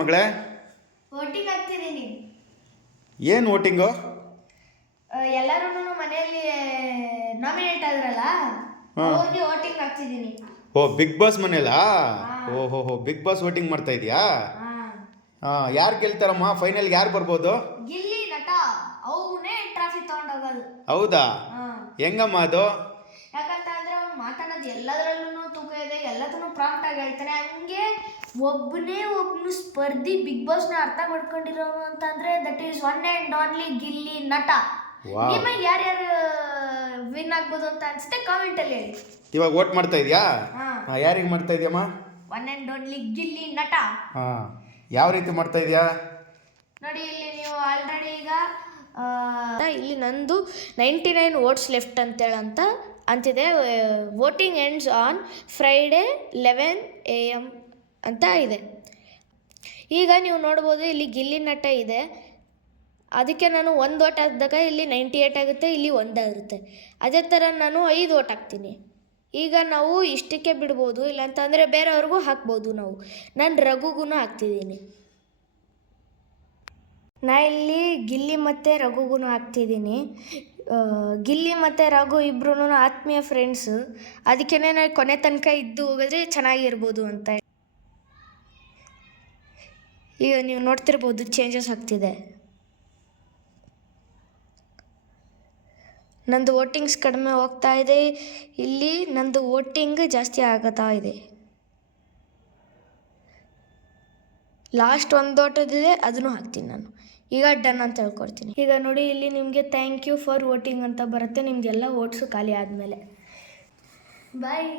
ಮಗಳೇ ವೋಟಿಂಗ್ ಹಾಕ್ತಿದ್ದೀನಿ. ಏನು ವೋಟಿಂಗು? ಎಲ್ಲರೂ ಮನೆಯಲ್ಲಿ ನಾಮಿನೇಟ್ ಆದ್ರಲ್ಲ, ಅವ್ರಿಗೆ ವೋಟಿಂಗ್ ಹಾಕ್ತಿದ್ದೀನಿ. ಓ, ಬಿಗ್ ಬಾಸ್ ಮನೇಲಾ? ಓಹೋ, ಬಿಗ್ ಬಾಸ್ ವೋಟಿಂಗ್ ಮಾಡ್ತಾ ಇದೀಯಾ? ಯಾರು ಗೆಲ್ತಾರಮ್ಮ? ಫೈನಲ್ಗೆ ಯಾರು ಬರ್ಬೋದು? ಗಿಲ್ಲಿ ನಟ ಅವನೇ ಟ್ರಾಫಿ ತಗೊಂಡೋಗೋದು. ಹೌದಾ? ಹೆಂಗಮ್ಮ ಅದು? ಯಾಕಂತ ಅಂದ್ರೆ ಅವ್ನು ಮಾತಾಡೋದು ಎಲ್ಲದರಲ್ಲೂ ತೂಕ ಇದೆ, ಎಲ್ಲದನ್ನು ಪ್ರಾಂಪ್ಟ್ ಆಗಿ ಹೇಳ್ತಾನೆ. ಹಂಗೆ ಒಬ್ಬನು ಸ್ಪರ್ಧಿ ಬಿಗ್ ಬಾಸ್ನ ಅರ್ಥ ಮಾಡ್ಕೊಂಡಿರೋನು ಅಂತಂದ್ರೆ that is one and only Gilli ನಟ. ನಿಮಗೆ ಯಾರ್ಯಾರು ವಿನ್ ಆಗ್ಬೋದು ಅಂತ ಅನ್ಸುತ್ತೆ ಕಾಮೆಂಟಲ್ಲಿ ಹೇಳಿ. ಇವಾಗ ವೋಟ್ ಮಾಡ್ತಾ ಇದೆಯಾ? ಯಾರಿಗೆ ಮಾಡ್ತಾ ಇದೆಯಮ್ಮ? ಒನ್ ಆ್ಯಂಡ್ ಓನ್ಲಿ ಗಿಲ್ಲಿ ನಟ. ಯಾವ ರೀತಿ ಮಾಡ್ತಾ ಇದೆಯಾ ನೋಡಿ, ಇಲ್ಲಿ ನೀವು ಆಲ್ರೆಡಿ ಈಗ ಇಲ್ಲಿ ನಂದು 99 ವೋಟ್ಸ್ ಲೆಫ್ಟ್ ಅಂತೇಳಂತ ಅಂತಿದೆ. Voting ends on Friday 11 AM ಅಂತ ಇದೆ. ಈಗ ನೀವು ನೋಡ್ಬೋದು ಇಲ್ಲಿ ಗಿಲ್ಲಿ ನಟ ಇದೆ, ಅದಕ್ಕೆ ನಾನು 1 ವೋಟ್ ಹಾಕಿದಾಗ ಇಲ್ಲಿ 98 ಆಗುತ್ತೆ, ಇಲ್ಲಿ 1 ಆಗುತ್ತೆ. ಅದೇ ಥರ ನಾನು 5 ವೋಟ್ ಹಾಕ್ತೀನಿ. ಈಗ ನಾವು ಇಷ್ಟಕ್ಕೆ ಬಿಡ್ಬೋದು, ಇಲ್ಲಾಂತಂದರೆ ಬೇರೆಯವ್ರಿಗೂ ಹಾಕ್ಬೋದು. ನಾನು ರಘುಗೂ ಹಾಕ್ತಿದ್ದೀನಿ. ನಾ ಇಲ್ಲಿ ಗಿಲ್ಲಿ ಮತ್ತು ರಘುಗೂ ಹಾಕ್ತಿದ್ದೀನಿ. ಗಿಲ್ಲಿ ಮತ್ತು ರಘು ಇಬ್ಬರೂ ಆತ್ಮೀಯ ಫ್ರೆಂಡ್ಸು, ಅದಕ್ಕೇ ನಾನು ಕೊನೆ ತನಕ ಇದ್ದು ಹೋಗಿದ್ರೆ ಚೆನ್ನಾಗಿರ್ಬೋದು ಅಂತ. ಈಗ ನೀವು ನೋಡ್ತಿರ್ಬೋದು ಚೇಂಜಸ್ ಆಗ್ತಿದೆ. ನಂದು ವೋಟಿಂಗ್ಸ್ ಕಡಿಮೆ ಹೋಗ್ತಾ ಇದೆ, ಇಲ್ಲಿ ನಂದು ವೋಟಿಂಗ್ ಜಾಸ್ತಿ ಆಗುತ್ತಾ ಇದೆ. ಲಾಸ್ಟ್ 1 ವೋಟದಿದೆ, ಅದನ್ನು ಹಾಕ್ತೀನಿ ನಾನು. ಈಗ ಡನ್ ಅಂತ ಹೇಳ್ಕೊಡ್ತೀನಿ. ಈಗ ನೋಡಿ, ಇಲ್ಲಿ ನಿಮಗೆ ಥ್ಯಾಂಕ್ ಯು ಫಾರ್ ವೋಟಿಂಗ್ ಅಂತ ಬರುತ್ತೆ, ನಿಮಗೆಲ್ಲ ವೋಟ್ಸು ಖಾಲಿ ಆದಮೇಲೆ. ಬಾಯ್.